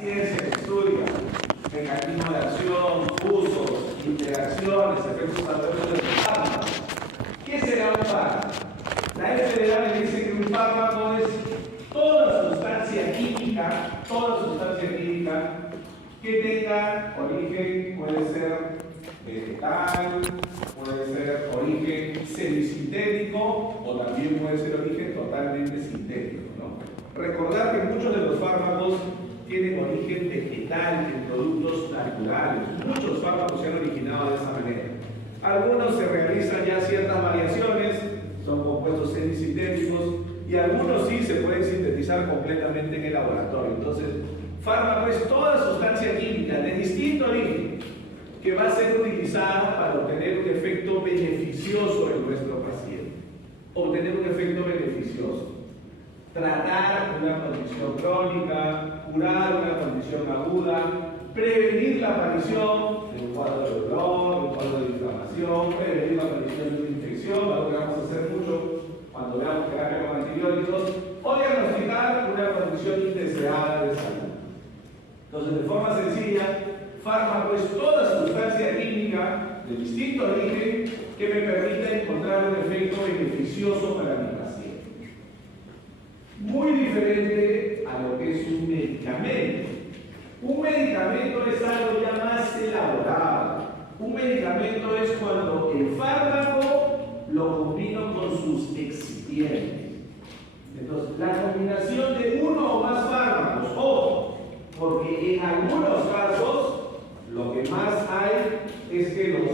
Ciencia estudia mecanismos de acción, usos, interacciones, efectos adversos de los fármacos. ¿Qué será un fármaco? La FDA dice que un fármaco es toda sustancia química que tenga origen, puede ser vegetal, puede ser origen semisintético o también puede ser origen totalmente sintético, ¿no? Recordar que muchos de los fármacos tienen origen vegetal en productos naturales. Muchos fármacos se han originado de esa manera. Algunos se realizan ya ciertas variaciones, son compuestos semisintéticos, y algunos sí se pueden sintetizar completamente en el laboratorio. Entonces, fármaco es toda sustancia química de distinto origen que va a ser utilizada para obtener un efecto beneficioso en nuestro paciente. Obtener un efecto beneficioso. Tratar una condición crónica, curar una condición aguda, prevenir la aparición de un cuadro de dolor, de un cuadro de inflamación, prevenir la aparición de una infección, algo que vamos a hacer mucho cuando veamos terapia con antibióticos, o diagnosticar una condición indeseada de salud. Entonces, de forma sencilla, fármaco es toda sustancia química de distinto origen que me permita encontrar un efecto beneficioso para mi paciente. Muy diferente a lo que es un medicamento. Un medicamento es algo ya más elaborado. Un medicamento es cuando el fármaco lo combino con sus excipientes. Entonces, la combinación de uno o más fármacos, ojo, porque en algunos casos lo que más hay es que los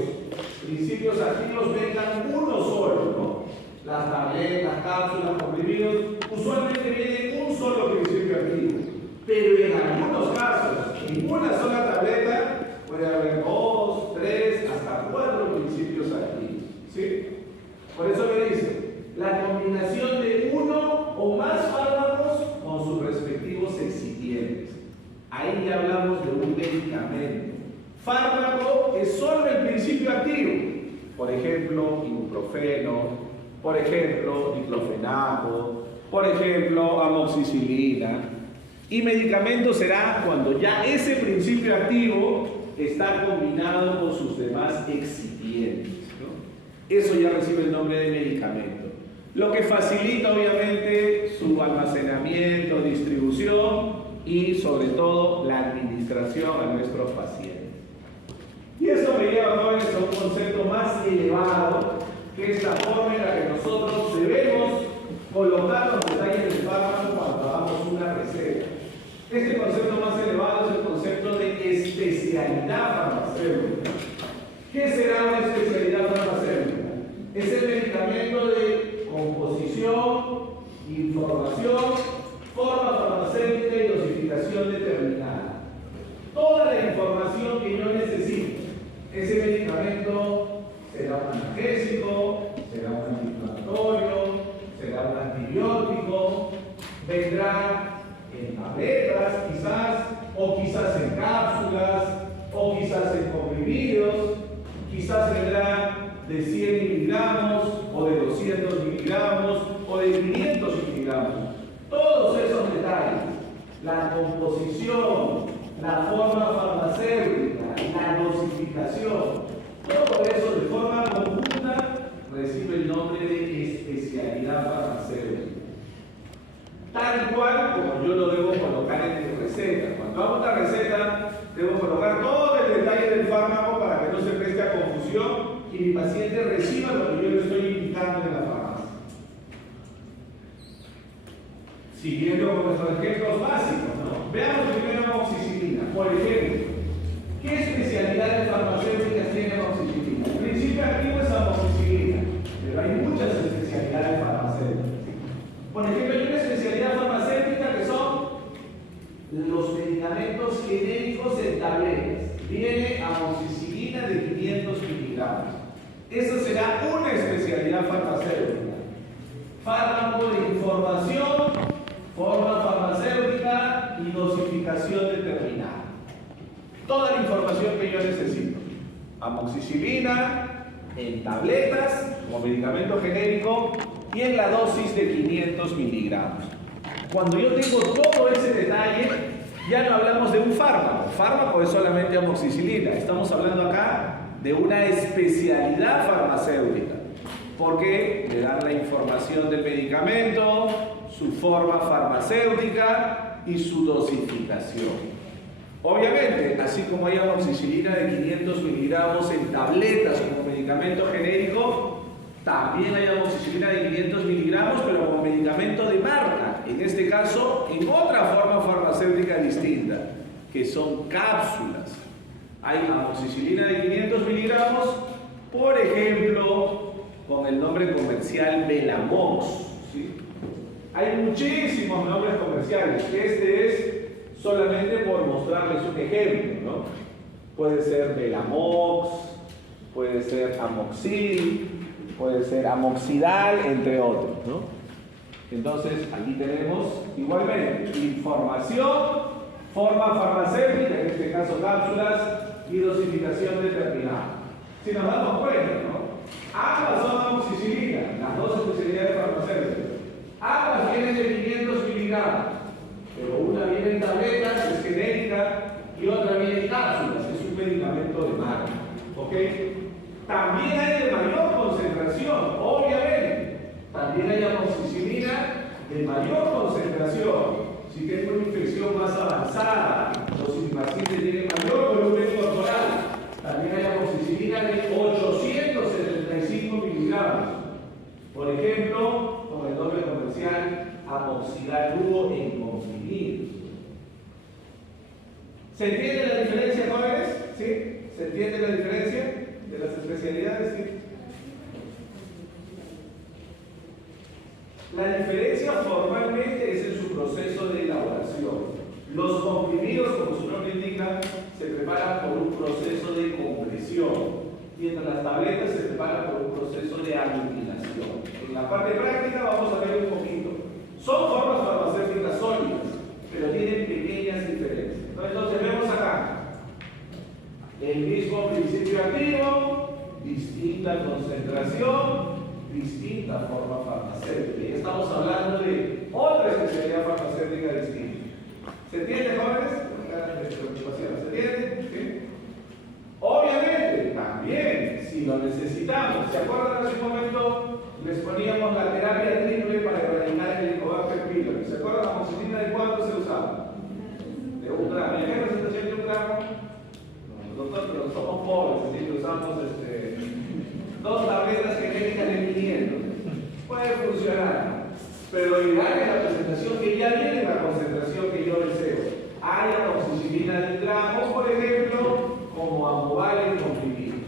principios activos vengan uno solo, ¿no? Las tabletas, cápsulas, comprimidos, usualmente viene un solo principio activo. Pero en algunos casos, en una sola tableta, puede haber 2, 3, hasta 4 principios activos. ¿Sí? Por eso le dice, la combinación de uno o más fármacos con sus respectivos excipientes. Ahí ya hablamos de un medicamento. Fármaco es solo el principio activo. Por ejemplo, ibuprofeno, por ejemplo, diclofenaco, por ejemplo, amoxicilina. Y medicamento será cuando ya ese principio activo está combinado con sus demás excipientes, ¿no? Eso ya recibe el nombre de medicamento. Lo que facilita obviamente su almacenamiento, distribución y sobre todo la administración a nuestros pacientes. Y eso me lleva, jóvenes, a un concepto más elevado, que es la forma en la que nosotros debemos colocar los detalles del fármaco cuando hagamos una receta. Este concepto más elevado es el concepto de especialidad farmacéutica. ¿Qué será una especialidad farmacéutica? Es el medicamento de composición, información, forma farmacéutica y dosificación determinada. Toda la información que yo necesito. Ese medicamento será un analgésico, será un antiinflamatorio, será un antibiótico, vendrá en tabletas quizás, o quizás en cápsulas, o quizás en comprimidos, quizás vendrá de 100 miligramos, o de 200 miligramos, o de 500 miligramos. Todos esos detalles, la composición, la forma farmacéutica, la dosificación, todo eso de forma conjunta recibe el nombre de especialidad farmacéutica. Tal cual como yo lo debo colocar en mi receta. Cuando hago una receta, debo colocar todo el detalle del fármaco para que no se preste a confusión y mi paciente reciba lo que yo le estoy indicando en la farmacia. Siguiendo con nuestros ejemplos básicos, ¿no? Veamos primero amoxicilina. Por ejemplo, ¿qué especialidades farmacéuticas tiene amoxicilina? El principio activo es amoxicilina, pero hay muchas especialidades farmacéuticas. Por ejemplo, hay una especialidad farmacéutica que son los medicamentos genéricos en tabletas. Viene amoxicilina de 500 miligramos. Esa será una especialidad farmacéutica. Fármaco de información, forma farmacéutica y dosificación determinada. Toda la información que yo necesito. Amoxicilina en tabletas como medicamento genérico y en la dosis de 500 miligramos. Cuando yo tengo todo ese detalle, Ya no hablamos de un fármaco. Fármaco es solamente amoxicilina. Estamos hablando acá de una especialidad farmacéutica. Porque le dan la información del medicamento, su forma farmacéutica y su dosificación. Obviamente, así como hay amoxicilina de 500 miligramos en tabletas como medicamento genérico, también hay amoxicilina de 500 miligramos, pero como medicamento de marca. En este caso, en otra forma farmacéutica distinta, que son cápsulas. Hay amoxicilina de 500 miligramos, por ejemplo, con el nombre comercial Velamox, ¿sí? Hay muchísimos nombres comerciales. Este es solamente por mostrarles un ejemplo, ¿no? Puede ser Velamox, puede ser Amoxil, puede ser Amoxidal, entre otros, ¿no? Entonces, aquí tenemos igualmente información, forma farmacéutica, en este caso cápsulas, y dosificación determinada. Si nos damos cuenta, ¿no? Ambas son amoxicilina, las dos especialidades farmacéuticas. Ambas vienen de 500 miligramos, pero una viene en tabletas, es genérica, y otra viene en cápsulas, es un medicamento de marca. ¿Ok? También hay de mayor concentración, obviamente. También hay amoxicilina de mayor concentración. Si tengo una infección más avanzada o si mi paciente tiene mayor volumen corporal, también hay amoxicilina de 875 miligramos. Por ejemplo, con el nombre comercial Amoxidal dúo en comprimidos. ¿Se entiende la diferencia, jóvenes? ¿Sí? ¿Se entiende la diferencia de las especialidades? ¿Sí? La diferencia formalmente es en su proceso de elaboración. Los comprimidos, como su nombre indica, se preparan por un proceso de compresión, mientras las tabletas se preparan por un proceso de aglutinación. En la parte práctica vamos a ver un poquito. Son formas farmacéuticas sólidas, pero tienen pequeñas diferencias. Entonces vemos acá el mismo principio activo, distinta concentración, distinta forma farmacéutica. Y estamos hablando de otra especialidad farmacéutica distinta. ¿Se entiende, jóvenes? ¿Se entiende? ¿Sí? Obviamente, también, si lo necesitamos. ¿Se acuerdan hace un momento? Les poníamos la terapia triple para erradicar el Helicobacter pylori. ¿Se acuerdan la amoxicilina de cuánto se usaba? De 1 gramo. ¿Y qué presentación de 1 gramo? Nosotros somos pobres, así que usamos 2 tabletas genéricas de 500. Puede funcionar, pero lo ideal es la presentación que ya viene la concentración que yo deseo. Hay amoxicilina de 1 gramo, por ejemplo, como Amoval en comprimidos.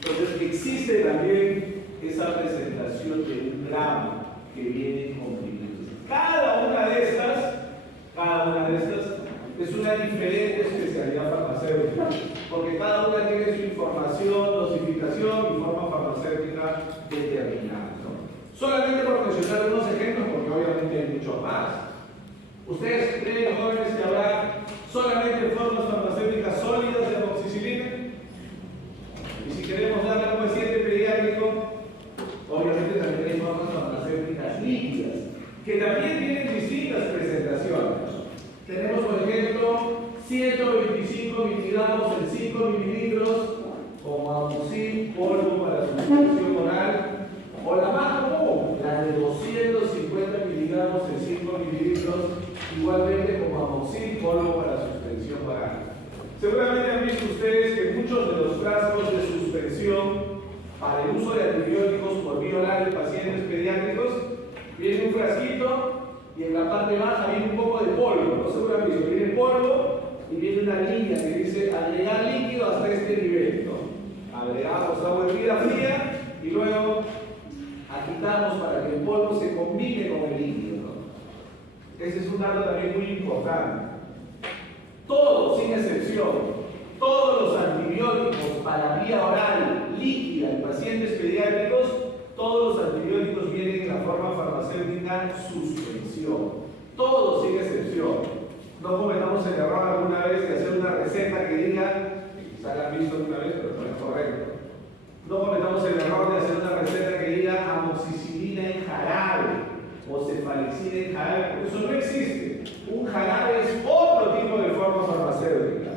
Entonces existe también esa presentación de 1 gramo que viene en comprimidos. Cada una de estas es una diferente especialidad farmacéutica, porque cada una tiene su información, dosificación y forma farmacéutica determinada, ¿no? Solamente por mencionar unos ejemplos, porque obviamente hay mucho más. ¿Ustedes creen, jóvenes, que habrá solamente formas farmacéuticas sólidas de amoxicilina? Y si queremos darle a un paciente pediátrico, obviamente también hay formas farmacéuticas líquidas, que también tienen distintas presentaciones. Tenemos, por ejemplo, 125 miligramos en 5 mililitros como amoxil, polvo para suspensión oral, o la más común, la de 250 miligramos en 5 mililitros, igualmente como amoxil, polvo para suspensión oral. Seguramente han visto ustedes que muchos de los frascos de suspensión para el uso de antibióticos por vía oral en pacientes pediátricos viene un frasquito y en la parte baja viene un poco de polvo, ¿no? Seguro han visto, viene polvo y viene una línea que dice agregar líquido hasta este nivel, ¿no? Agregamos agua hervida fría y luego agitamos para que el polvo se combine con el líquido, ¿no? Ese es un dato también muy importante. Todos, sin excepción, todos los antibióticos para vía oral líquida en pacientes pediátricos, todos los antibióticos vienen en la forma farmacéutica suspensión. Todos, sin excepción. No cometamos el error alguna vez de hacer una receta que diga, quizá la han visto alguna vez, pero no es correcto. No cometamos el error de hacer una receta que diga amoxicilina en jarabe, o cefalexina en jarabe, eso no existe. Un jarabe es otro tipo de forma farmacéutica.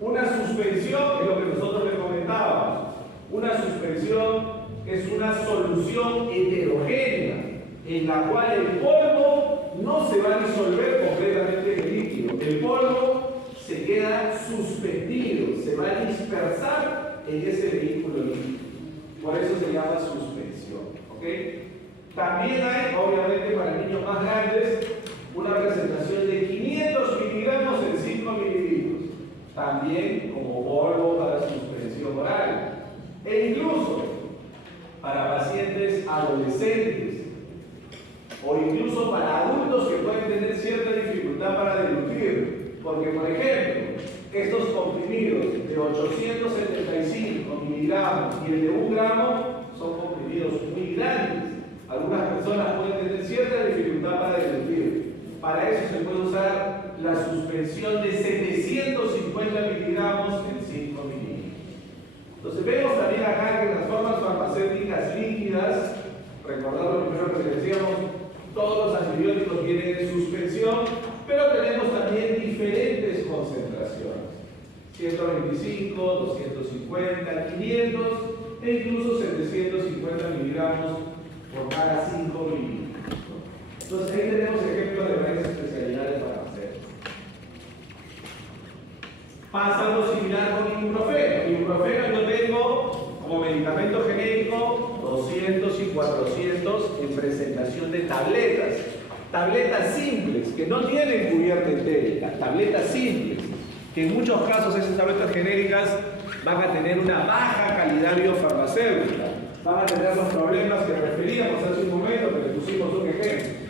Una suspensión es lo que nosotros le comentábamos. Una suspensión es una solución heterogénea en la cual el polvo no se va a disolver completamente en el líquido. El polvo se queda suspendido, se va a dispersar en ese vehículo líquido. Por eso se llama suspensión. ¿Okay? También hay, obviamente, para niños más grandes, una presentación de 500 miligramos en 5 mililitros. También como polvo para suspensión oral. E incluso para pacientes adolescentes o incluso para adultos que pueden tener cierta dificultad para deglutir. Porque, por ejemplo, estos comprimidos de 875 miligramos y el de 1 gramo son comprimidos muy grandes. Algunas personas pueden tener cierta dificultad para deglutir. Para eso se puede usar la suspensión de 750 miligramos en 5 mililitros. Entonces vemos también acá que en las formas farmacéuticas líquidas, recordad lo primero que decíamos, todos los antibióticos vienen en suspensión, pero tenemos también diferentes concentraciones. 125, 250, 500 e incluso 750 miligramos por cada 5 mililitros. Entonces ahí tenemos ejemplos de varias especialidades farmacéuticas. Pasa algo similar con ibuprofeno. Ibuprofeno yo tengo como medicamento genérico 200 y 400 en presentación de tabletas. Tabletas simples, que no tienen cubierta entérica. Tabletas simples, que en muchos casos esas tabletas genéricas van a tener una baja calidad biofarmacéutica. Van a tener los problemas que referíamos hace un momento, que le pusimos un ejemplo.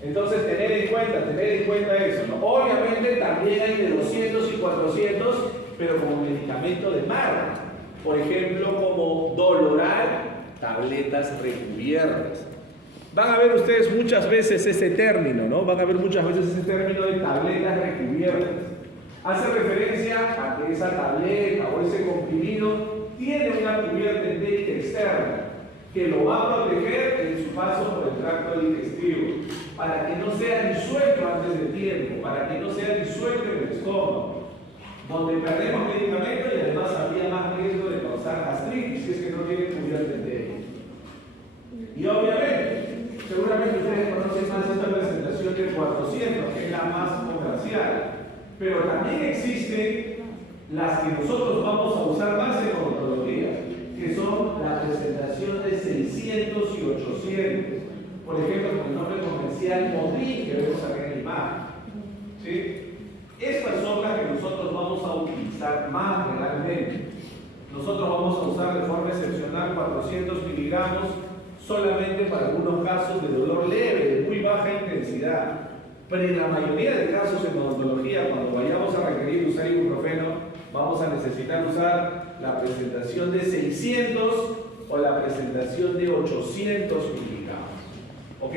Entonces, tener en cuenta eso, ¿no? Obviamente también hay de 200 y 400, pero como medicamento de marca. Por ejemplo, como Doloral, tabletas recubiertas. Van a ver ustedes muchas veces ese término, ¿no? Van a ver muchas veces ese término de tabletas recubiertas. Hace referencia a que esa tableta o ese comprimido tiene una cubierta entérica externa que lo va a proteger en su paso por el tracto digestivo, para que no sea disuelto antes de tiempo, para que no sea disuelto en el estómago, donde perdemos medicamentos y además habría más riesgo de causar gastritis si es que no tiene cubierta entérica. Y obviamente, seguramente ustedes conocen más esta presentación del 400, que es la más comercial, pero también existen las que nosotros vamos a usar más en odontología, que son la presentación de 600 y 800. Por ejemplo, con el nombre comercial Modrin, que vemos acá en la imagen. ¿Sí? Estas son las que nosotros vamos a utilizar más realmente. Nosotros vamos a usar de forma excepcional 400 miligramos solamente para algunos casos de dolor leve, de muy baja intensidad. Pero en la mayoría de casos en odontología, cuando vayamos a requerir usar ibuprofeno, vamos a necesitar usar la presentación de 600 o la presentación de 800 miligramos. ¿Ok?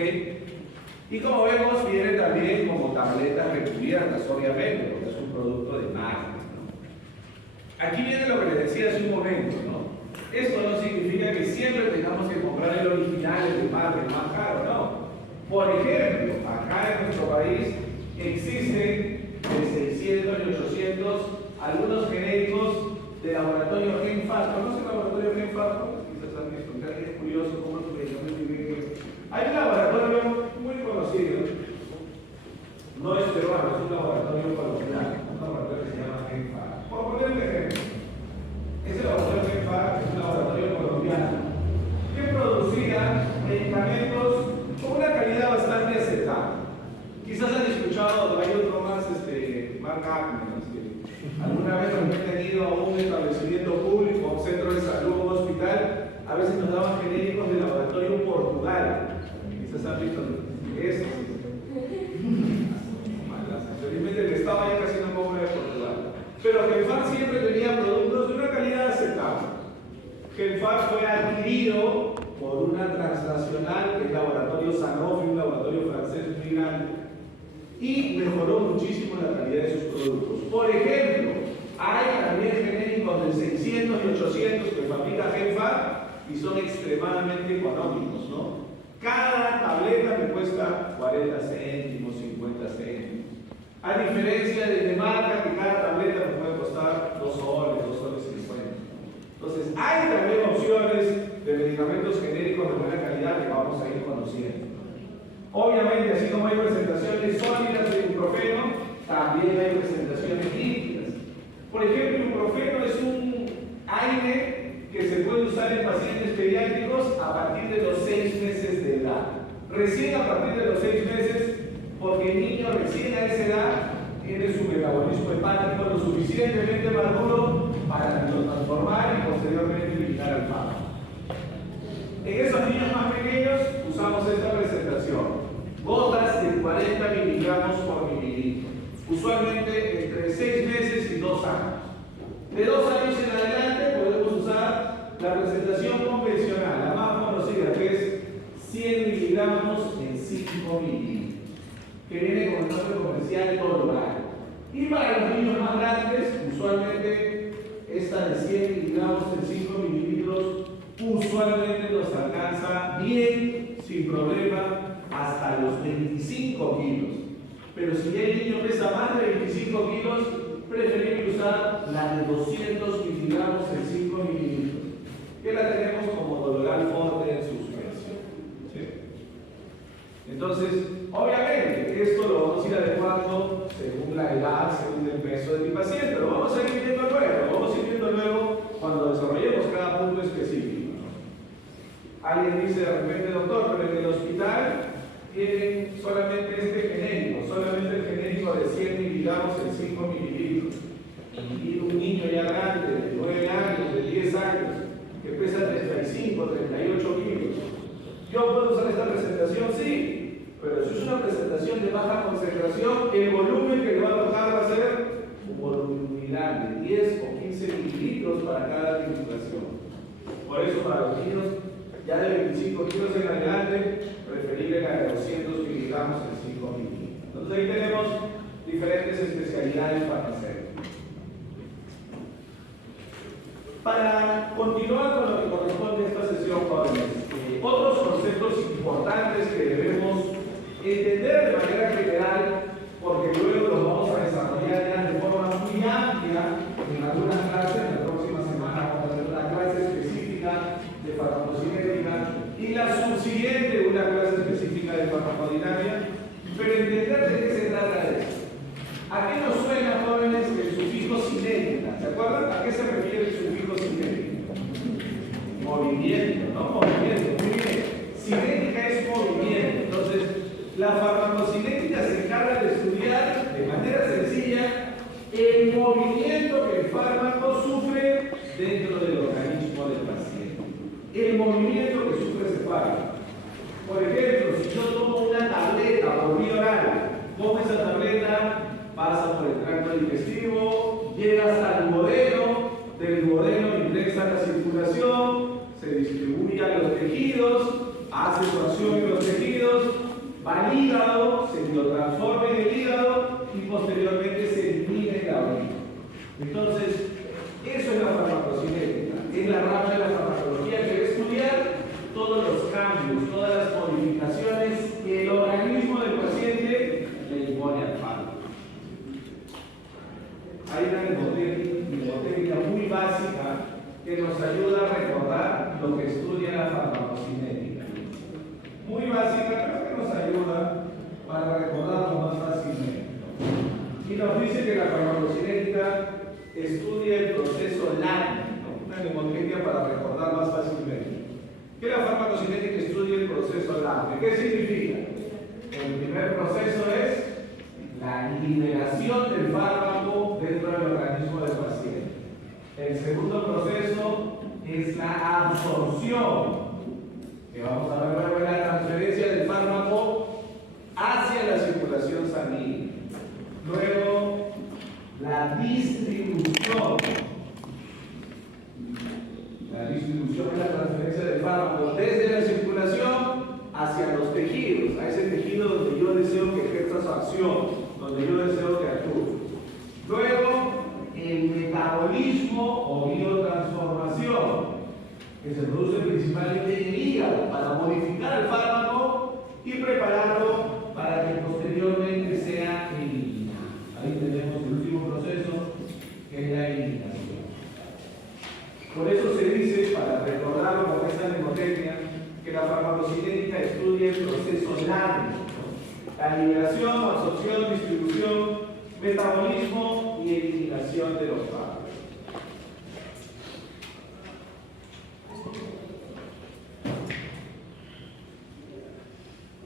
Y como vemos, viene también como tabletas recubiertas, obviamente, porque es un producto de marca, ¿no? Aquí viene lo que les decía hace un momento, ¿no? Esto no significa que siempre tengamos que comprar el original, el de marca, el más caro, ¿no? Por ejemplo, acá en nuestro país existen de 600 y 800 algunos genéricos de laboratorio Genfar. ¿Conocen el laboratorio Genfar? Quizás han visto, que alguien es curioso cómo es un medicamento. Hay un laboratorio muy conocido, no es peruano, es un laboratorio colombiano, un laboratorio que se llama Genfar. Por poner un ejemplo, ese laboratorio Genfar es un laboratorio colombiano que producía medicamentos con una calidad bastante aceptable. Quizás han escuchado, hay otro más, marca Acme, ¿no? Alguna vez han tenido a un establecimiento público, un centro de salud, un hospital, a veces nos daban genéricos de laboratorio Portugal. Quizás han visto eso. Felizmente el Estado ya casi no compra de Portugal. Pero Genfar siempre tenía productos de una calidad aceptable. Genfar fue adquirido por una transnacional, que es el laboratorio Sanofi, un laboratorio francés muy grande, y mejoró muchísimo la calidad de sus productos. Por ejemplo, hay también genéricos de 600 y 800 que fabrica Genfar y son extremadamente económicos, ¿no? Cada tableta me cuesta 40 céntimos, 50 céntimos. A diferencia de marca, que cada tableta me puede costar 2 soles, 2 soles 50. Entonces, hay también opciones de medicamentos genéricos de buena calidad que vamos a ir conociendo. Obviamente, así como hay presentaciones sólidas de ibuprofeno, también hay presentaciones líquidas. Por ejemplo, ibuprofeno es un aire que se puede usar en pacientes pediátricos a partir de los 6 meses de edad. Recién a partir de los 6 meses, porque el niño recién a esa edad tiene su metabolismo hepático lo suficientemente maduro para transformar y posteriormente eliminar el fármaco. En esos niños más pequeños usamos esta presentación. Gotas de 40 miligramos por mililitro. Usualmente entre 6 meses y 2 años. De 2 años en adelante podemos usar la presentación convencional, la más conocida, que es 100 miligramos en 5 mililitros, que viene con el nombre comercial Tolvaj. Y para los niños más grandes, usualmente esta de 100 miligramos en 5 mililitros, usualmente nos alcanza bien, sin problema, hasta los 25 kilos. Pero si el niño pesa más de 25 kilos, preferible usar la de 200 miligramos en 5 mililitros, que la tenemos como Doloral Forte en suspensión. ¿Sí? Entonces, obviamente, esto lo vamos a ir adecuando según la edad, según el peso de mi paciente. Lo vamos a ir viendo luego, vamos a ir viendo luego cuando desarrollemos cada punto específico. Alguien dice de repente, doctor, pero en el hospital tienen solamente este genérico, solamente el genérico de 100 miligramos en 5 mililitros. Y un niño ya grande, de 9 años, de 10 años, que pesa 35, 38 kilos. ¿Yo puedo usar esta presentación? Sí, pero si es una presentación de baja concentración, el volumen que le va a tocar va a ser un volumen muy grande, 10 o 15 mililitros para cada administración. Por eso para los niños ya de 25 kilos en adelante, preferible la de 200 miligramos en 5 mililitros. Entonces ahí tenemos diferentes especialidades para hacer. Para continuar con lo que corresponde a esta sesión, jóvenes, otros conceptos importantes que debemos entender de manera general, porque luego los vamos a desarrollar ya de forma muy amplia en algunas clases. La próxima semana vamos a hacer una clase específica de farmacocinética y la subsiguiente una clase específica de farmacodinámica, pero entender de qué se trata esto. ¿A qué nos suena, jóvenes, el sufijo cinética? ¿Se acuerdan? ¿A qué se refiere el sufijo cinético? Movimiento, ¿no? Movimiento, muy bien. Cinética es movimiento. Entonces, la farmacocinética se encarga de estudiar de manera sencilla el movimiento que el fármaco sufre dentro del organismo del paciente. El movimiento que sufre ese fármaco. Por ejemplo, si yo tomo una tableta por vía oral, tomo esa tableta, pasa por el tracto digestivo, llega hasta el duodeno, del duodeno ingresa a la circulación, se distribuye a los tejidos, hace su acción en los tejidos, va al hígado, se lo transforma en el hígado y posteriormente se elimina en la orina. Entonces, eso es la farmacocinética, es la rama de la farmacología que va a estudiar todos los cambios, todas las modificaciones que el organismo del paciente le impone al fármaco. Hay una mnemotecnia muy básica que nos ayuda a recordar lo que estudia la farmacocinética. Muy básica, pero que nos ayuda para recordarlo más fácilmente. Y nos dice que la farmacocinética estudia el proceso LAN, ¿no? Una mnemotecnia para recordar más fácilmente. Que la farmacocinética estudia el proceso LAN. ¿Qué significa? El primer proceso es la liberación del fármaco dentro del organismo del paciente. El segundo proceso es la absorción, que vamos a ver luego en la transferencia del fármaco hacia la circulación sanguínea. Luego, la distribución. La distribución es la transferencia del fármaco desde la circulación hacia los tejidos, a ese tejido donde yo deseo que ejerza su acción, donde yo deseo que actúe. Luego, el metabolismo o biotransformación, que se produce principalmente en el hígado, para modificar el fármaco y prepararlo para que posteriormente sea eliminado. Ahí tenemos el último proceso, que es la eliminación. Por eso se dice, para recordarlo con esta mnemotecnia, que la farmacocinética estudia el proceso LAME, ¿no? La liberación, absorción, distribución, metabolismo y eliminación de los fármacos.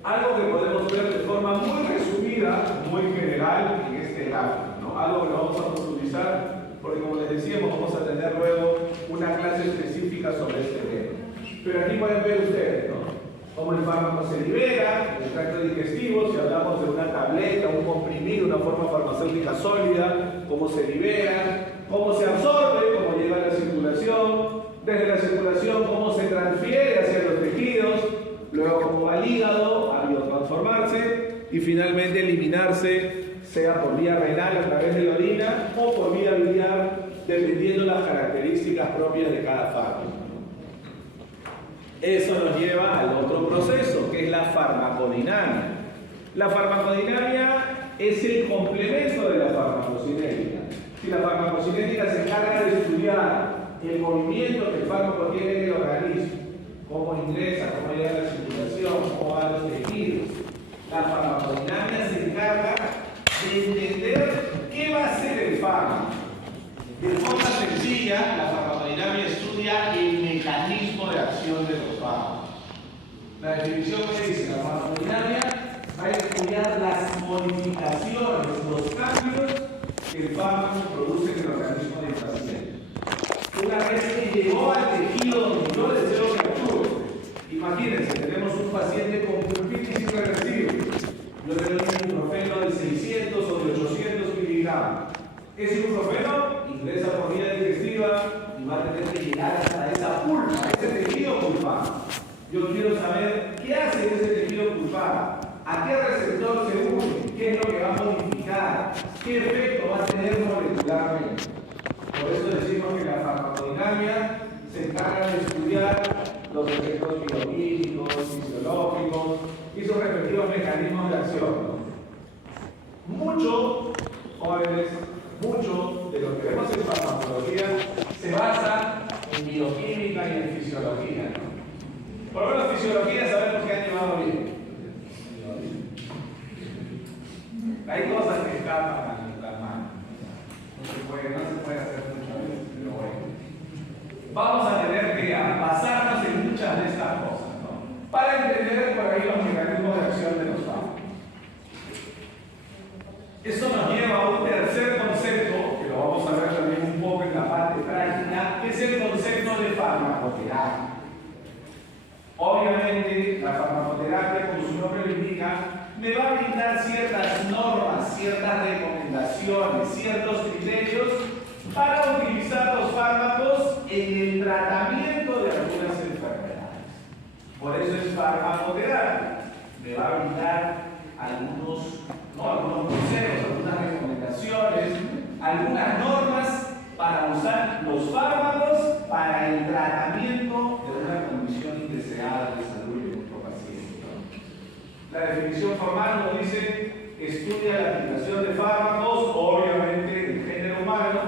Algo que podemos ver de forma muy resumida, muy general en este gráfico, ¿no? Algo que lo vamos a profundizar, porque como les decíamos, vamos a tener luego una clase específica sobre este tema. Pero aquí pueden ver ustedes, ¿no? Cómo el fármaco se libera, el tracto digestivo, si hablamos de una tableta, un comprimido, una forma farmacéutica sólida, cómo se libera, cómo se absorbe, cómo llega a la circulación, desde la circulación, cómo se transfiere hacia los tejidos, luego cómo va al hígado a biotransformarse y finalmente eliminarse, sea por vía renal a través de la orina o por vía biliar, dependiendo de las características propias de cada fármaco. Eso nos lleva al otro proceso, que es la farmacodinámica. La farmacodinámica es el complemento de la farmacocinética. Si la farmacocinética se encarga de estudiar el movimiento que el fármaco tiene en el organismo, cómo ingresa, cómo llega a la circulación, cómo va a los tejidos, la farmacodinámica se encarga de entender qué va a hacer el fármaco. De forma sencilla, la farmacodinámica estudia el mecanismo de acción de los fármacos. La definición me dice, la farmacodinámica va a estudiar las modificaciones, los cambios que el fármaco produce en el organismo del paciente. Una vez que llegó al tejido donde yo deseo que actúe, imagínense, tenemos un paciente con pulpitis irreversible. Yo le doy un ibuprofeno de 600 o de 800 miligramos. Ese ibuprofeno ingresa por vía digestiva y va a tener que llegar hasta esa pulpa, ese tejido pulpar. Yo quiero saber qué hace ese tejido pulpar, a qué receptor se une, qué es lo que va a modificar, qué efecto va a tener molecularmente. Por eso decimos que la farmacodinámica se encarga de estudiar los efectos bioquímicos, fisiológicos y sus respectivos mecanismos de acción. Mucho, jóvenes, mucho de lo que vemos en farmacología se basa en bioquímica y en fisiología, ¿no? Por lo menos fisiología sabemos que han llevado bien. Hay cosas que escapan a nuestras manos. No se puede hacer muchas veces, pero bueno. Vamos a tener que basarnos en muchas de estas cosas, ¿no? Para entender por ahí los mecanismos de acción de los fármacos. Eso nos lleva a un tercer concepto, que lo vamos a ver también un poco en la parte práctica, que es el concepto de farmacoterapia. Obviamente, la farmacoterapia, como su nombre lo indica, me va a brindar ciertas normas, ciertas recomendaciones, ciertos criterios para utilizar los fármacos en el tratamiento de algunas enfermedades. Por eso es farmacoterapia. Me va a brindar algunos consejos, algunas recomendaciones, algunas normas para usar los fármacos para el tratamiento de una condición indeseada de salud de nuestro paciente, ¿no? La definición formal nos dice: estudia la aplicación de fármacos, obviamente en género humano,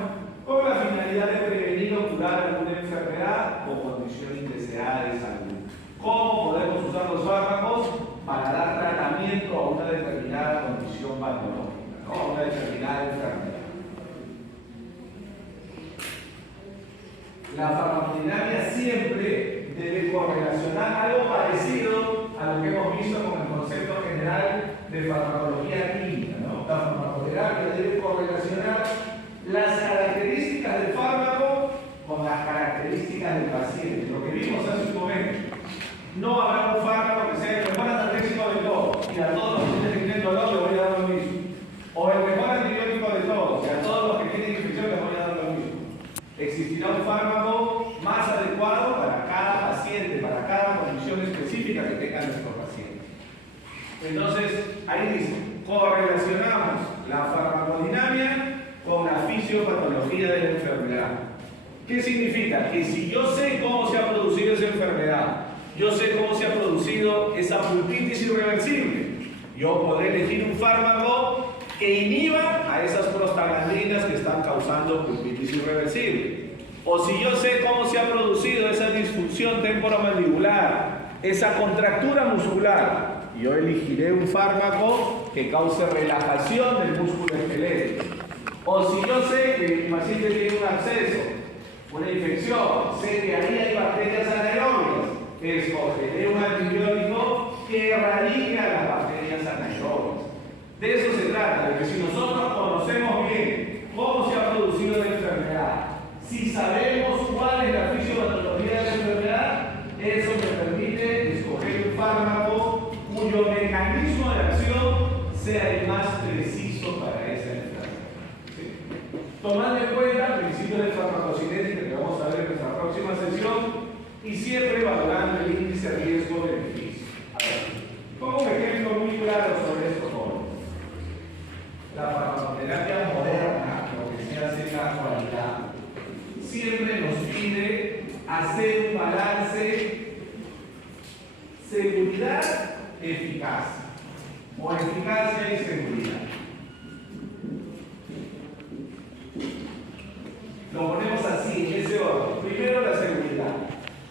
con la finalidad de prevenir o curar alguna enfermedad o condición indeseada de salud. ¿Cómo podemos usar los fármacos? Para dar tratamiento a una determinada condición patológica, ¿no? A una determinada enfermedad. La farmacodinámica siempre debe correlacionar algo parecido a lo que hemos visto con el concepto general de farmacología clínica, ¿no? La farmacoterapia debe correlacionar las características del fármaco con las características del paciente. Lo que vimos hace un momento. No habrá un fármaco que sea el mejor analgésico de todos y a todos los que tienen dolor les voy a dar lo mismo. O el mejor antibiótico de todos y a todos los que tienen infección les voy a dar lo mismo. Existirá un fármaco más adecuado para cada paciente, para cada condición específica que tenga nuestro paciente. Entonces, ahí dice, correlacionamos la farmacodinámica con la fisiopatología de la enfermedad. ¿Qué significa? Que si yo sé cómo se ha producido esa enfermedad, yo sé cómo se ha producido esa pulpitis irreversible, yo podré elegir un fármaco que inhiba a esas prostaglandinas que están causando pulpitis irreversible. O si yo sé cómo se ha producido esa disfunción temporomandibular, esa contractura muscular, yo elegiré un fármaco que cause relajación del músculo esquelético. O si yo sé que mi paciente tiene un absceso, una infección, sé que ahí hay bacterias anaerobias, escogeré un antibiótico que erradique a las bacterias anaerobias. De eso se trata, de que si nosotros conocemos bien cómo se ha producido la enfermedad, si sabemos cuál es la fisiopatología de la enfermedad, eso me permite escoger un fármaco cuyo mecanismo de acción sea el más preciso para esa enfermedad. ¿Sí? Tomando en cuenta el principio de farmacocinética que vamos a ver en nuestra próxima sesión y siempre valorando el índice riesgo-beneficio. A ver, pongo un ejemplo muy claro sobre esto, jóvenes. La farmacoterapia moderna, lo que se hace en la actualidad, siempre nos pide hacer un balance seguridad-eficacia o eficacia y seguridad. Lo ponemos así, en ese orden. Primero la seguridad.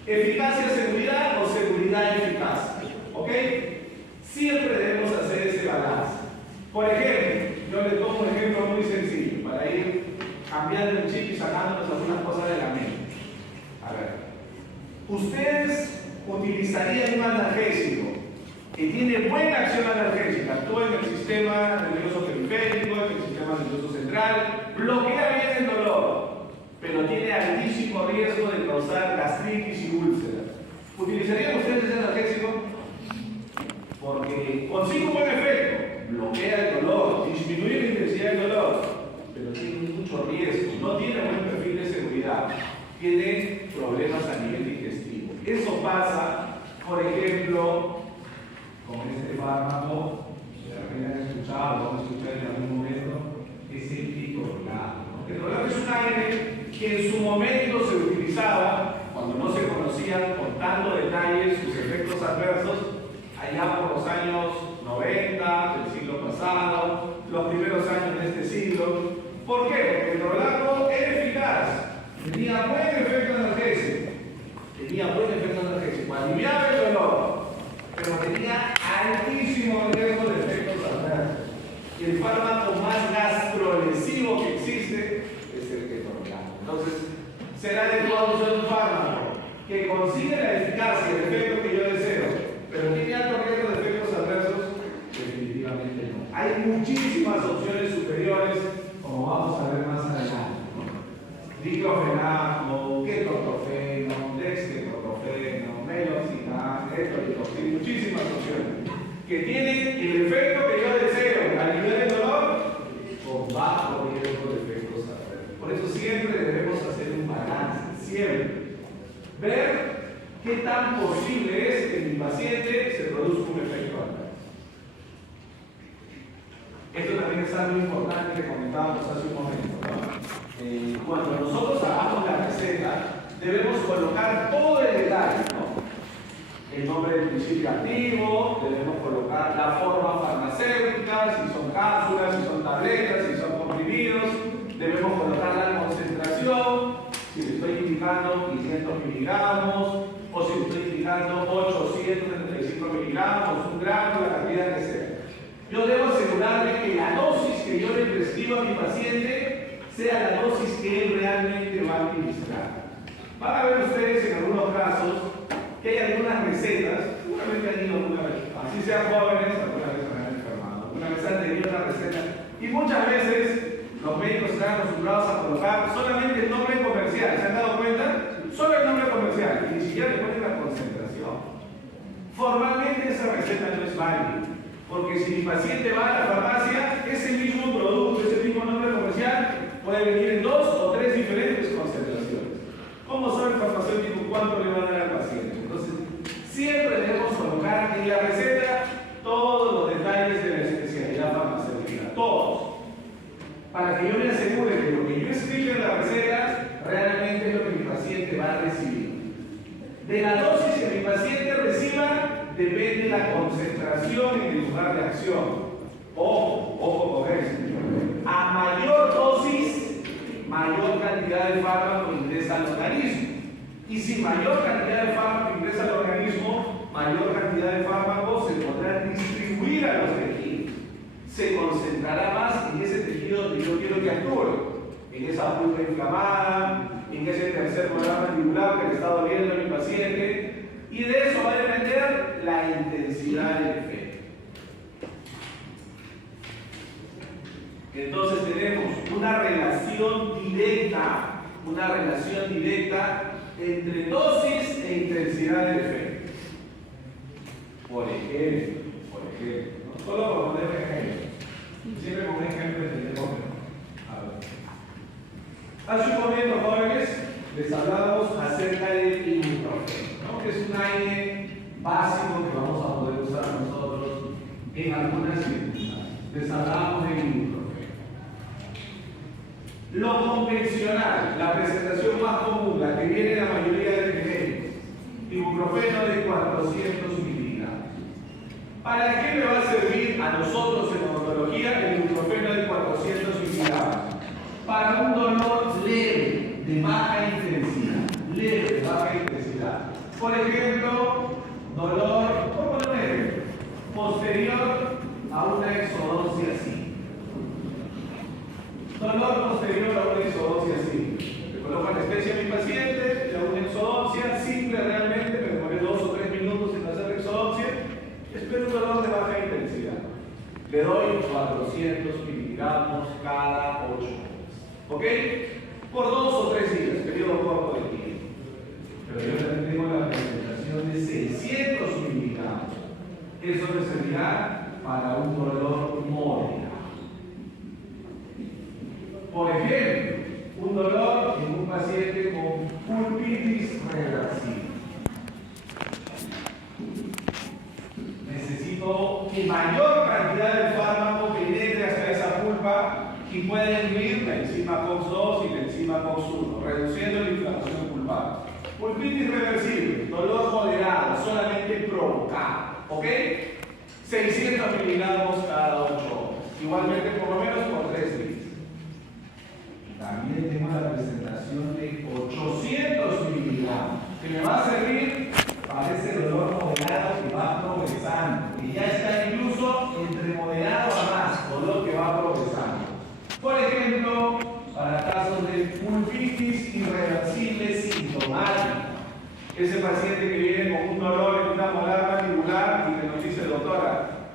Eficacia, seguridad o seguridad, eficacia. ¿Ok? Siempre debemos hacer ese balance. Por ejemplo, yo les pongo un ejemplo muy sencillo para ir cambiando el chip y sacándonos algunas cosas de la mente. A ver, ustedes utilizarían un analgésico que tiene buena acción analgésica, actúa en el sistema nervioso periférico, en el sistema nervioso central, bloquea bien el dolor, pero tiene altísimo riesgo de causar gastritis y úlceras. ¿Utilizarían ustedes ese analgésico? Porque consigue un buen efecto, bloquea el dolor, disminuye la intensidad del dolor, pero tiene mucho riesgo, no tiene buen perfil de seguridad, tiene problemas a nivel digestivo. Eso pasa, por ejemplo, con este fármaco, que apenas han escuchado, lo vamos a escuchar en algún momento, es el ketorolaco. El ketorolaco es un aire que en su momento se utilizaba, cuando no se conocían con tanto detalle sus efectos adversos, allá por los años 90 del siglo pasado, los primeros años de este siglo. ¿Por qué? Porque el ketorolaco era eficaz, tenía buen efecto analgésico, aliviaba el dolor, pero tenía altísimo riesgo de efectos adversos. Y el fármaco más gastrolesivo que existe es el ketorolaco. Entonces, será adecuado usar un fármaco que consigue la eficacia, el efecto que yo deseo, pero tiene alto riesgo de efectos adversos. Definitivamente no. Hay muchísimas opciones superiores, como vamos a ver más adelante. Diclofenaco, ketoprofeno, dextroprofeno, meloxicam, etoricoxib, muchísimas opciones que tienen el efecto que yo deseo, aliviar el dolor, con bajo riesgo de efectos adversos. Por eso siempre debemos hacer un balance, siempre. Ver qué tan posible es que en mi paciente se produzca un efecto adverso. Esto también es algo importante que comentábamos hace un momento, ¿no? Cuando nosotros hagamos la receta, debemos colocar todo el detalle, ¿no? El nombre del principio activo, debemos colocar la forma farmacéutica, si son cápsulas, si son tabletas, si son comprimidos, debemos colocar la concentración, si le estoy indicando 500 miligramos, o si le estoy indicando 875 miligramos, 1 gramo, la cantidad que sea. Yo debo asegurarme que la dosis que yo le prescribo a mi paciente sea la dosis que él realmente va a administrar. Van a ver ustedes en algunos casos que hay algunas recetas, seguramente han ido alguna vez, así sean jóvenes, alguna vez se han enfermado, alguna vez han tenido una receta, y muchas veces los médicos están acostumbrados a colocar solamente el nombre comercial. ¿Se han dado cuenta? Solo el nombre comercial, y ni siquiera le ponen la concentración. Formalmente esa receta no es válida, porque si mi paciente va a la farmacia, ese mismo producto, ese mismo nombre comercial puede venir en 2 o 3 diferentes concentraciones. ¿Cómo sabe el farmacéutico cuánto le va a dar al paciente? Entonces, siempre debemos colocar en la receta todos los detalles de la especialidad farmacéutica, todos. para que yo me asegure que lo que yo escribo en la receta realmente es lo que mi paciente va a recibir. De la dosis que mi paciente reciba depende la concentración en el lugar de acción. Ojo con eso. A mayor dosis, mayor cantidad de fármaco ingresa al organismo. Y si mayor cantidad de fármaco ingresa al organismo, mayor cantidad de fármaco se podrá distribuir a los tejidos. Se concentrará más en ese tejido donde yo quiero que actúe, en esa pulpa inflamada, en ese tercer programa mandibular que le está doliendo a mi paciente, y de eso va a depender la intensidad del efecto. Entonces tenemos una relación directa entre dosis e intensidad del efecto. Por ejemplo, ¿no? Solo por poner un ejemplo. Siempre con un ejemplo entendemos mejor. Hace un momento, jóvenes, les hablamos acerca del ibuprofeno, ¿no? Que es un aire básico que vamos a poder usar nosotros en algunas circunstancias. Les hablamos del ibuprofeno. Lo convencional, la presentación más común, la que viene en la mayoría de genéricos, ibuprofeno de 400 miligramos. ¿Para qué me va a servir a nosotros en odontología el ibuprofeno de 400 miligramos? Para un dolor leve, de baja intensidad. Por ejemplo, dolor, ¿cómo lo ven? Posterior a una exodoncia así. Dolor posterior a una exodoncia así. Le coloco anestesia a mi paciente, le hago una exodoncia simple realmente, me demoré 2 o 3 minutos en hacer la exodoncia, espero un dolor de baja intensidad. Le doy 400 miligramos cada 8 horas. ¿Ok? Por 2 o 3 días, periodo corto de tiempo. Pero yo también tengo la presentación de 600 miligramos. Eso me servirá para un dolor moderado. Por ejemplo, un dolor en un paciente con pulpitis reversible. Necesito que mayor cantidad de fármaco penetre hasta esa pulpa y pueda incluir la enzima COX-2 y la enzima COX-1, reduciendo la inflamación pulpar. Pulpitis reversible, dolor moderado, solamente provocado. ¿Ok? 600 miligramos cada 8 horas. Igualmente, por lo menos por 3 días. También tengo la presentación de 800 miligramos, que me va a servir para ese dolor moderado que va progresando, que ya está incluso entre moderado a más, dolor que va progresando. Por ejemplo, para casos de pulpitis irreversible sintomática, ese paciente que viene con un dolor en una molar mandibular y que nos dice, doctora,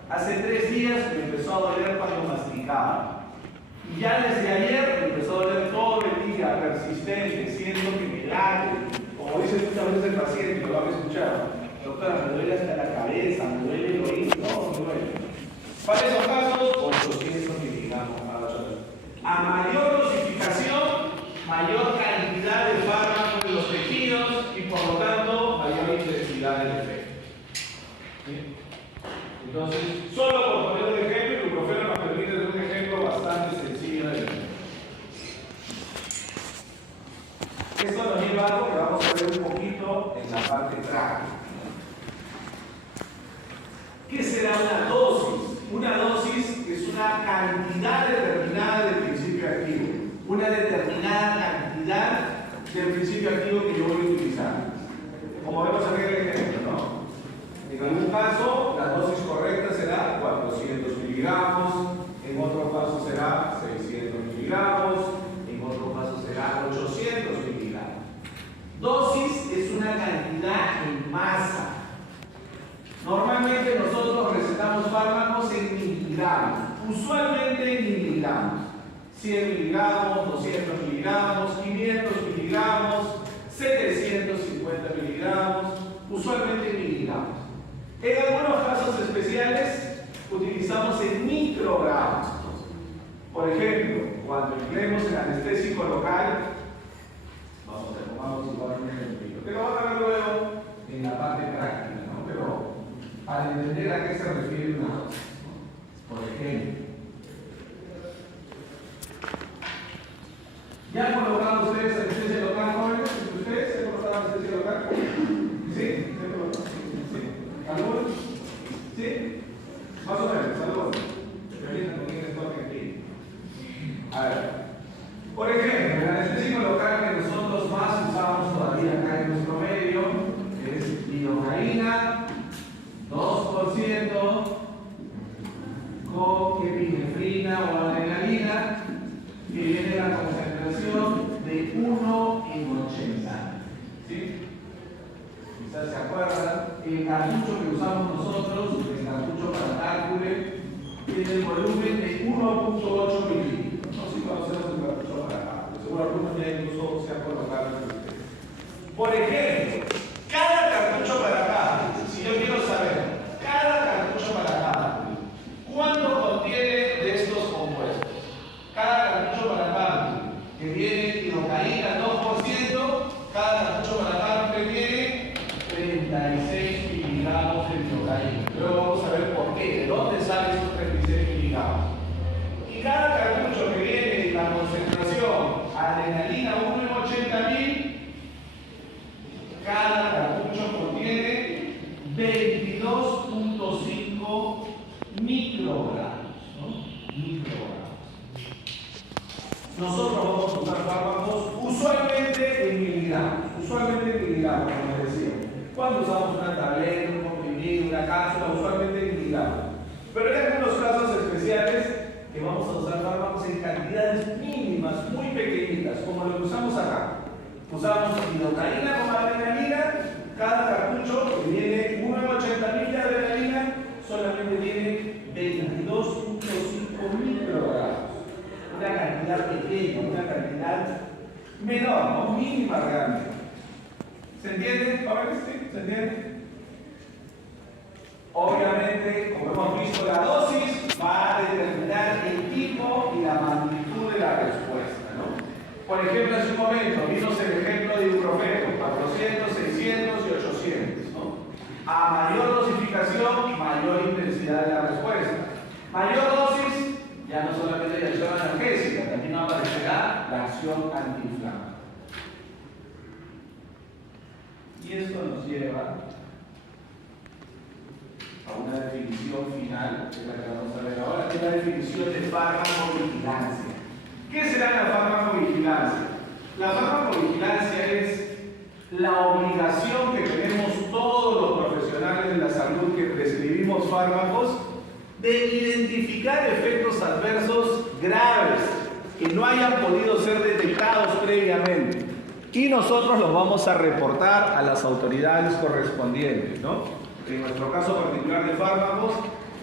hace 3 días me empezó a doler cuando masticaba. Y ya desde ayer empezó a doler todo el día, persistente, siento que me late. Como dice muchas veces el paciente, lo van a escuchar. Doctora, me duele hasta la cabeza, me duele el oído, no, me duele. Para esos casos, 800 miligramos cada 8 horas. A mayor dosificación, mayor cantidad de fármaco en los tejidos y por lo tanto, mayor intensidad del efecto. ¿Sí? Entonces, solo por poner un ejemplo, el ibuprofeno nos permite dar un ejemplo bastante sencillo de esto. Esto nos lleva a algo que vamos a ver un poquito en la parte práctica. ¿Qué será una dosis? Una dosis es una cantidad determinada del principio activo. Una determinada cantidad del principio activo que yo voy a utilizar. Como vemos aquí en el ejemplo, ¿no? En algún caso, la dosis correcta será 400 miligramos, en otro caso será 600 miligramos, en otro caso será 800 miligramos. Dosis es una cantidad en masa. Normalmente nosotros recetamos fármacos en miligramos, usualmente en miligramos. 100 miligramos, 200 miligramos, 500 miligramos, 750 miligramos, usualmente en miligramos. En algunos casos especiales utilizamos en microgramos. Por ejemplo, cuando empleemos el anestésico local, vamos igual un ejemplo, que lo van a ver luego en la parte práctica, ¿no? Pero para entender a qué se refiere una dosis, ¿no? Por ejemplo, ¿Ya han colocado ustedes anestesia local, jóvenes? ¿Ustedes se han colocado anestesia local? ¿Sí? ¿Se han colocado? ¿Sí? ¿Algunos? ¿Sí? Más o menos, algunos. Con quién estoy aquí. A ver. Por ejemplo, el anestésico local que nosotros más usamos todavía acá en nuestro medio es lidocaína, 2%, con epinefrina o adrenalina, que viene la concentración de 1 en 80. ¿Sí? Quizás se acuerdan, el cartucho que usamos nosotros, el cartucho para cálculo, tiene el volumen de 1.8 mililitros. No sé si conocemos el cartucho para cálculo, seguro algunos ya incluso se han colocado en ustedes. Por ejemplo, cada cartucho para cálculo, si yo quiero saber, cada cartucho para cálculo, ¿cuánto contiene de estos compuestos? Cada cartucho para cálculo que viene lidocaína 2%, cada cartucho para cálculo tiene 36 miligramos de lidocaína. Luego vamos a ver por qué, de dónde salen esos 36 miligramos. Y cada cartucho que viene en la concentración adrenalina 1 en 80.000, cada cartucho contiene 22.5 microgramos, ¿no? Microgramos. Nosotros vamos a usar fármacos usualmente en miligramos, como les decía. Cuando usamos una tableta, un comprimido, una cápsula, usualmente en miligramos. Pero hay algunos casos especiales que vamos a usar fármacos en cantidades mínimas, muy pequeñitas, como lo que usamos acá. Usamos lidocaína como adrenalina, cada cartucho que viene 1 en 80.000 de adrenalina solamente tiene 22.5 microgramos. Una cantidad pequeña, una cantidad menor, no mínima realmente. ¿Se entiende? ¿Se entiende? Obviamente, como hemos visto, la dosis va a determinar el tipo y la magnitud de la respuesta, ¿no? Por ejemplo, hace un momento vimos el ejemplo de ibuprofeno, 400, 600 y 800, ¿no? A mayor dosificación, mayor intensidad de la respuesta. Mayor dosis, ya no solamente la acción analgésica, también aparecerá la acción antiinflamatoria. Y esto nos lleva a una definición final, que es la que vamos a ver ahora, que es la definición de farmacovigilancia. ¿Qué será la farmacovigilancia? La farmacovigilancia es la obligación que tenemos todos los profesionales de la salud que prescribimos fármacos de identificar efectos adversos graves que no hayan podido ser detectados previamente. Y nosotros los vamos a reportar a las autoridades correspondientes, ¿no? En nuestro caso particular de fármacos,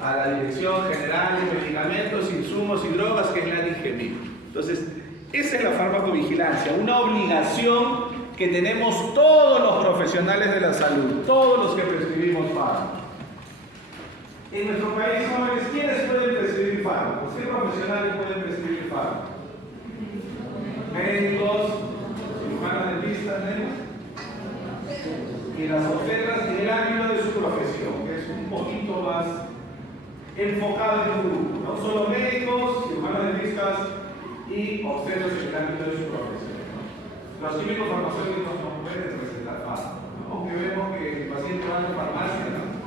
a la Dirección General de Medicamentos, Insumos y Drogas, que es la DIGEMID. Entonces, esa es la farmacovigilancia, una obligación que tenemos todos los profesionales de la salud, todos los que prescribimos fármacos. En nuestro país, jóvenes, ¿quiénes pueden prescribir fármacos? ¿Qué profesionales pueden prescribir fármacos? Médicos, cirujanos dentistas, y las obstetras en el ámbito de su profesión, que es un poquito más enfocado en un grupo, no solo médicos, cirujanos dentistas y obstetras en el ámbito de su profesión, ¿no? Los químicos farmacéuticos no pueden recetar fármacos, ¿no? Aunque vemos que el paciente va a la farmacia, ¿no?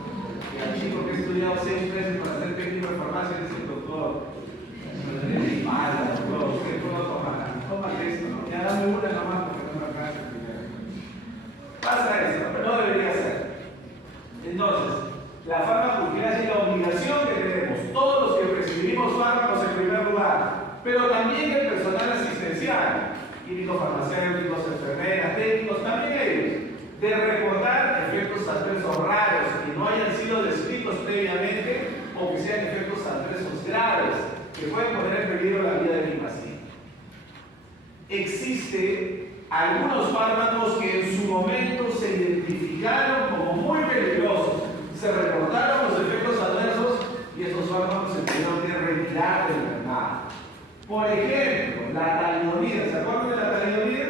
Y al chico que ha estudiado 6 meses para ser técnico de farmacia dice: doctor, no tiene espalda, doctor, usted puede tomar esto, ¿no? Ya dame una nomás porque no me alcanza primero. Pasa eso, pero no debería ser. Entonces, la farmacovigilancia es la obligación que tenemos todos los que prescribimos fármacos en primer lugar, pero también el personal asistencial, químicos farmacéuticos, enfermeras, técnicos, también ellos, de reportar efectos adversos raros que no hayan sido descritos previamente o que sean efectos adversos graves que pueden poner en peligro la vida de mi paciente. Existen algunos fármacos que en su momento se identificaron como muy peligrosos, se reportaron los efectos adversos y esos fármacos se tuvieron que retirar del mercado. Por ejemplo, la talidomida. ¿Se acuerdan de la talidomida?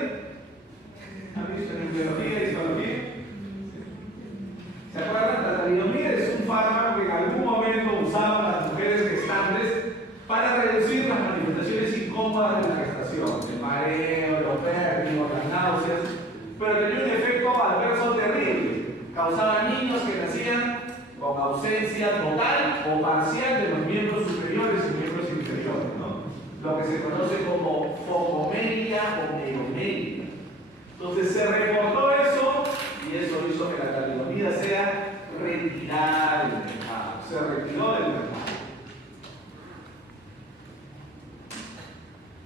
¿Han visto en biología y histología? ¿Se acuerdan? La talidomida es un fármaco que en algún momento usaban las mujeres gestantes para reducir las manifestaciones incómodas de la gestación, el mareo, pero tenía un efecto adverso terrible. Causaba niños que nacían con ausencia total o parcial de los miembros superiores y miembros inferiores, ¿no? Lo que se conoce como focomelia o megamelia. Entonces se reportó eso y eso hizo que la talidomida sea retirada del mercado. Se retiró del mercado.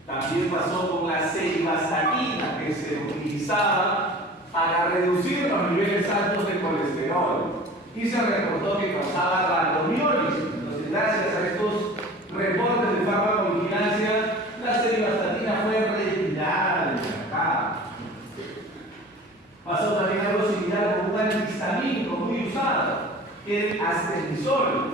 También pasó con la ceibastatina, que se utilizaba para reducir los niveles altos de colesterol y se reportó que causaba rhabdomiólisis. Entonces, gracias a estos reportes de farmacovigilancia, la ceibastatina fue retirada del mercado. Pasó también algo similar con un antihistamínico muy usado, que es el astenisol.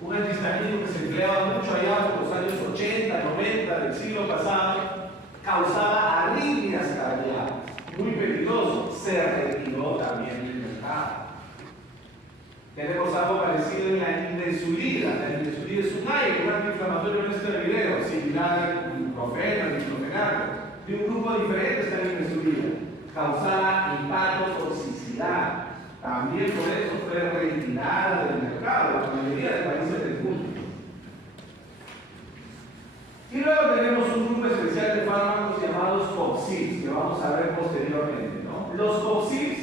Un antihistamínico que se empleaba mucho allá por los años 80, 90 del siglo pasado, causaba arritmias cardíacas, muy peligroso, se retiró también del mercado. Tenemos algo parecido en la insulina. La insulina es un aire, un antiinflamatorio no esteroideo, similar al ibuprofeno, al diclofenaco. De un grupo diferente está la insulina. Causaba hepatotoxicidad. También por eso fue retirada del mercado, la mayoría de países del mundo. Y luego tenemos un grupo especial de fármacos llamados COXIPs, que vamos a ver posteriormente, ¿no? Los COXIPs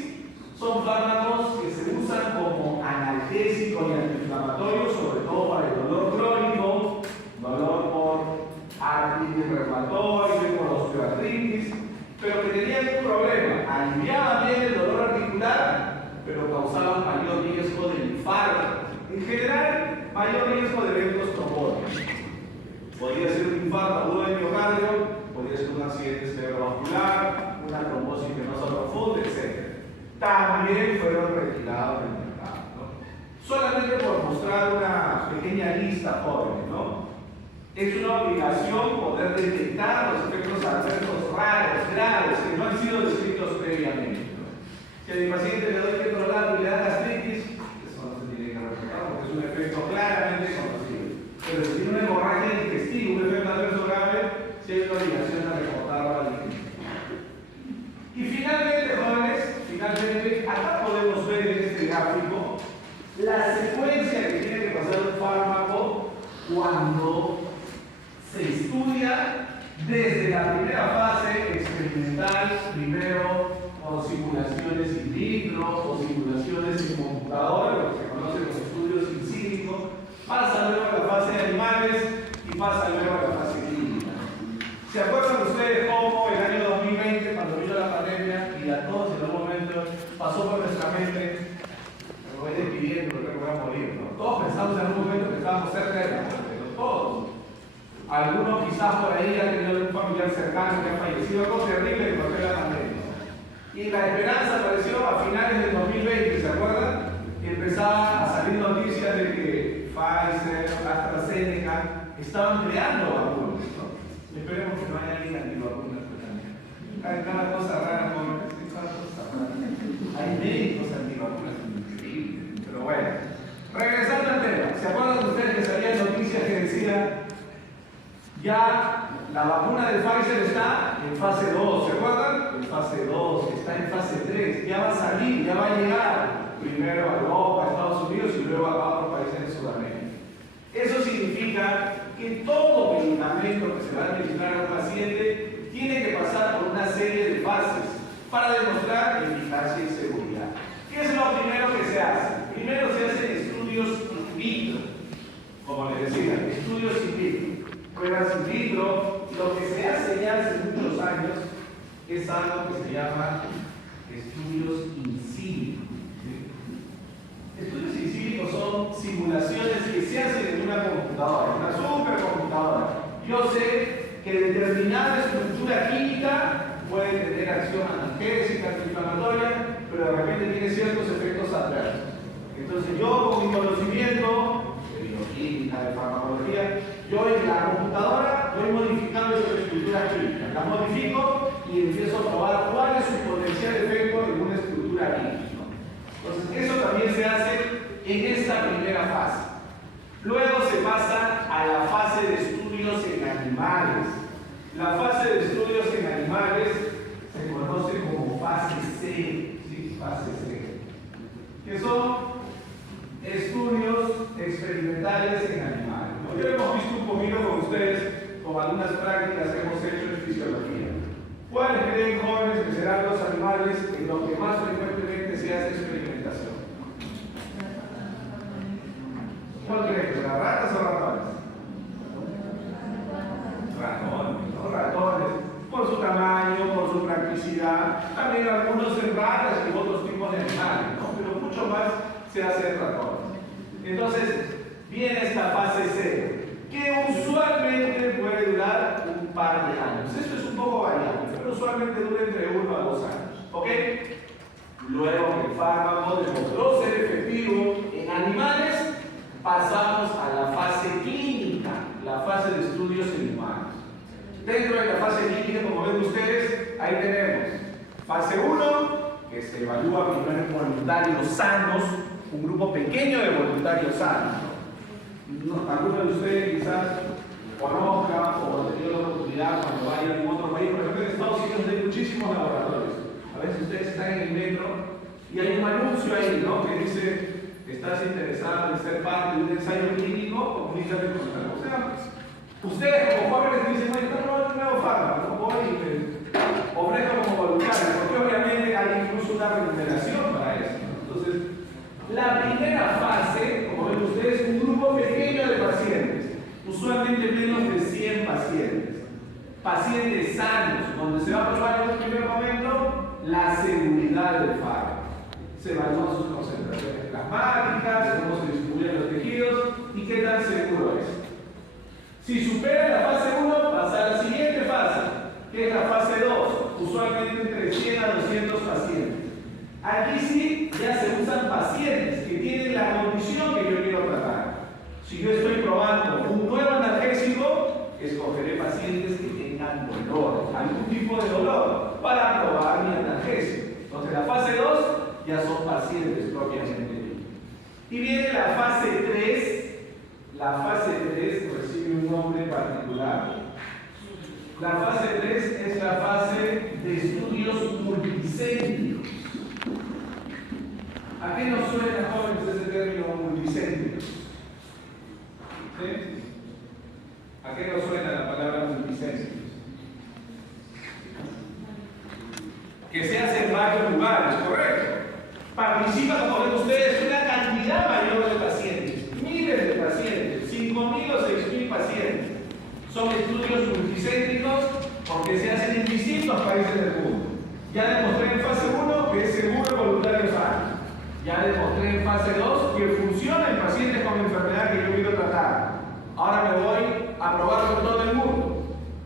son fármacos que se usan como analgésicos y antiinflamatorios, sobre todo para el dolor crónico, dolor por artritis reumatoide, por osteoartritis, pero que tenían un problema: aliviaban bien el dolor articular, pero causaban mayor riesgo de infarto. En general, mayor riesgo de eventos trombóticos. Podría ser un infarto agudo del miocardio, podría ser un accidente cerebrovascular, una trombosis venosa profunda, etc. También fueron retirados del mercado, ¿no? Solamente por mostrar una pequeña lista, jóvenes, ¿no? Es una obligación poder detectar los efectos adversos raros, graves, que no han sido descritos previamente. Si a mi paciente le doy ketorolaco y le da gastritis, eso no se tiene que reportar porque es un efecto claramente conocido. Pero si tiene una hemorragia digestiva, un efecto adverso grave, sí hay una obligación de reportarlo al digestiva. Y finalmente, jóvenes, acá podemos ver en este gráfico la secuencia que tiene que pasar un fármaco cuando se estudia desde la primera fase experimental, primero con simulaciones in vitro o simulaciones en computadora, lo que se conoce como estudios in silico, pasa luego a la fase de animales y pasa luego a la fase clínica. ¿Se acuerdan ustedes cómo el año 2020, cuando vino la pandemia y a todos en algún momento pasó por nuestra mente, me voy despidiendo, creo que voy a morir, ¿no? Todos pensamos en algún momento que estábamos cerca de la muerte, ¿no? Todos. Algunos quizás por ahí han tenido un familiar cercano que ha fallecido, algo terrible que pasó en la pandemia. Y la esperanza apareció a finales del 2020, ¿se acuerdan? Y empezaban a salir noticias de que Pfizer, AstraZeneca estaban creando vacunas, ¿no? Esperemos que no haya alguien antivacunas también. Hay cada cosa rara, jóvenes, hay cada cosa rara. Hay médicos antivacunas, increíble. Pero bueno, regresando al tema, ¿se acuerdan ustedes que salían noticias que decían ya la vacuna de Pfizer está en fase 2, ¿se acuerdan? En fase 2, está en fase 3, ya va a salir, ya va a llegar primero a Europa, a Estados Unidos y luego a otros países de Sudamérica. Eso significa que todo medicamento que se va a administrar a un paciente tiene que pasar por una serie de fases para demostrar eficacia y seguridad. ¿Qué es lo primero que se hace? Primero se hacen estudios in vitro, como les decía, estudios in vitro. Pruebas in vitro, lo que se hace ya hace muchos años es algo que se llama estudios in silico. Estudios in silico son simulaciones que se hacen en una computadora, una supercomputadora. Yo sé que determinada estructura química puede tener acción analgésica, antiinflamatoria, pero de repente tiene ciertos efectos adversos. Entonces yo con mi conocimiento de bioquímica, de farmacología, yo en la computadora voy modificando esas estructuras químicas, las modifico y empiezo a probar cuál es su potencial efecto en una estructura química. Entonces eso también se hace en esta primera fase. Luego se pasa a la fase de estudios en animales. La fase de estudios en animales se conoce como fase C, ¿sí? Fase C, que son estudios experimentales en animales, ¿no? Ya hemos visto un poquito con ustedes, con algunas prácticas que hemos hecho en fisiología. ¿Cuáles creen, jóvenes, que serán los animales en los que más frecuentemente se hace experimentación? ¿Cuál creen? ¿Las ratas o ratones? Ratones, ¿no? Ratones, por su tamaño, por su practicidad, también algunos en ratas y otros tipos de animales, ¿no? Pero mucho más se hace en ratones. Entonces, viene esta fase C, que usualmente puede durar un par de años. Esto es un poco variable, pero usualmente dura entre 1 a 2 años, ¿ok? Luego que el fármaco demostró ser efectivo en animales, pasamos a la fase clínica, la fase de estudios en humanos. Dentro de la fase clínica, como ven ustedes, ahí tenemos fase 1, que se evalúa primero en voluntarios sanos, un grupo pequeño de voluntarios sanos. Algunos de ustedes quizás conozcan o han tenido la oportunidad cuando vayan en otro país, por ejemplo en Estados Unidos hay muchísimos laboratorios. A veces ustedes están en el metro y hay un anuncio ahí, ¿no? Que dice: ¿estás interesado en ser parte de un ensayo clínico? Comunícate con nosotros. O sea, ustedes como jóvenes dicen: oye, no, un nuevo fármaco, no voy y me ofrezco como voluntario, porque obviamente hay incluso una remuneración para eso, ¿no? Entonces, la primera fase, como ven ustedes, es un grupo pequeño de pacientes, usualmente menos de 100 pacientes, pacientes sanos, donde se va a probar en un primer momento la seguridad del fármaco. Se evalúan sus concentraciones plasmáticas, cómo se distribuyen los tejidos y qué tan seguro es. Si supera la fase 1, pasa a la siguiente fase, que es la fase 2, usualmente entre 100 a 200 pacientes. Aquí sí ya se usan pacientes que tienen la condición que yo quiero tratar. Si yo estoy probando un nuevo analgésico, escogeré pacientes que tengan dolor, algún tipo de dolor, para probar mi analgésico. Entonces la fase 2 ya son pacientes propiamente. Y viene la fase 3. La fase 3 recibe un nombre particular. La fase 3 es la fase de estudios multicéntricos. ¿A qué nos suena, jóvenes, ese término multicéntrico? ¿Sí? ¿A qué nos suena la palabra multicéntrico? Que se hace en varios lugares, ¿correcto? Participa, como ven ustedes, una cantidad mayor de pacientes, miles de pacientes, 5.000 o 6.000 pacientes. Son estudios multicéntricos porque se hacen en distintos países del mundo. Ya demostré en fase 1 que es seguro en voluntarios sanos. Ya demostré en fase 2 que funciona en pacientes con enfermedad que yo quiero tratar. Ahora me voy a probarlo en todo el mundo.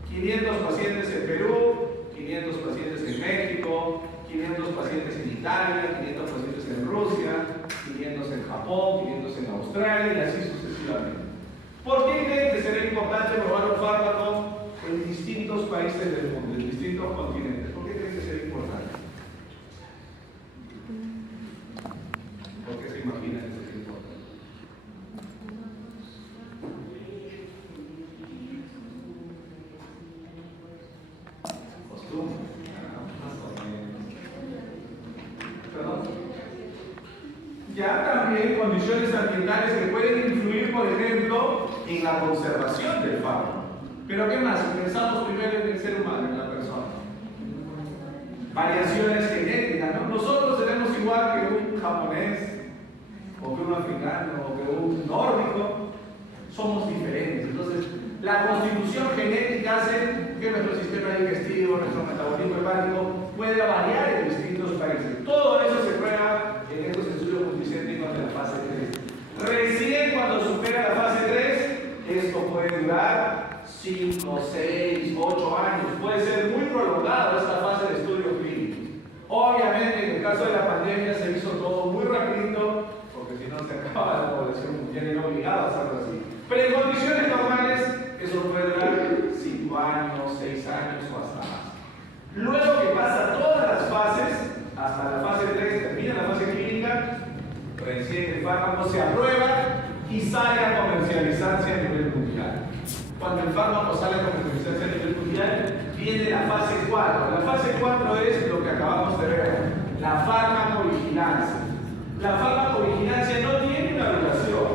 500 pacientes en Perú, 500 pacientes en México, 500 pacientes en Italia, 500 pacientes en Rusia, 500 en Japón, 500 en Australia y así sucesivamente. ¿Por qué creen que será importante probar un fármaco en distintos países del mundo, en distintos continentes? ¿Por qué creen que será importante? ¿Por qué se imaginan que será importante? Costumbre. Ya también condiciones ambientales que pueden influir, por ejemplo, en la conservación del fármaco. Pero ¿qué más? Pensamos primero en el ser humano, en la persona. Variaciones genéticas, ¿no? Nosotros tenemos igual que un japonés, o que un africano, o que un nórdico. Somos diferentes. Entonces, la constitución genética hace que nuestro sistema digestivo, nuestro metabolismo hepático pueda variar en distintos países. Todo eso se prueba en estos estudios multicéntricos de la fase 3. Recién cuando supera la fase 3, esto puede durar 5, 6, 8 años. Puede ser muy prolongado esta fase de estudios clínicos. Obviamente, en el caso de la pandemia se hizo todo muy rapidito, porque si no se acaba la población mundial y era obligado a hacerlo así. Pero en condiciones normales, eso puede durar 5 años, 6 años o hasta más. Luego que pasa todas las fases, hasta la fase 3, termina la fase clínica, recién el fármaco se aprueba y sale a comercializarse a nivel mundial. Cuando el fármaco sale a comercializarse a nivel mundial, viene la fase 4. 4. La fase 4 es lo que acabamos de ver, la farmacovigilancia. La farmacovigilancia no tiene una duración,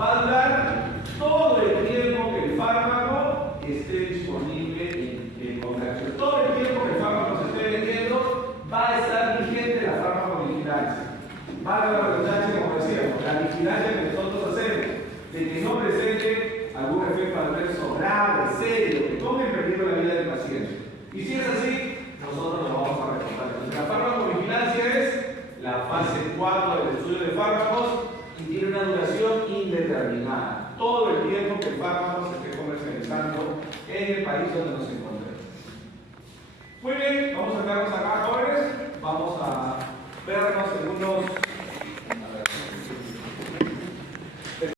va a durar todo el tiempo que el fármaco esté disponible en comercio. Todo el tiempo que el fármaco se esté vendiendo va a estar vigente la farmacovigilancia. Para la redundancia, como decíamos, la vigilancia que nosotros hacemos, de que no presente algún efecto adverso grave, serio, que ponga en peligro la vida del paciente. Y si es así, nosotros lo vamos a reportar. La farmacovigilancia es la fase 4 del estudio de fármacos y tiene una duración indeterminada. Todo el tiempo que el fármaco se esté comercializando en el país donde nos encontremos. Muy bien, vamos a quedarnos acá, jóvenes. Vamos a vernos en unos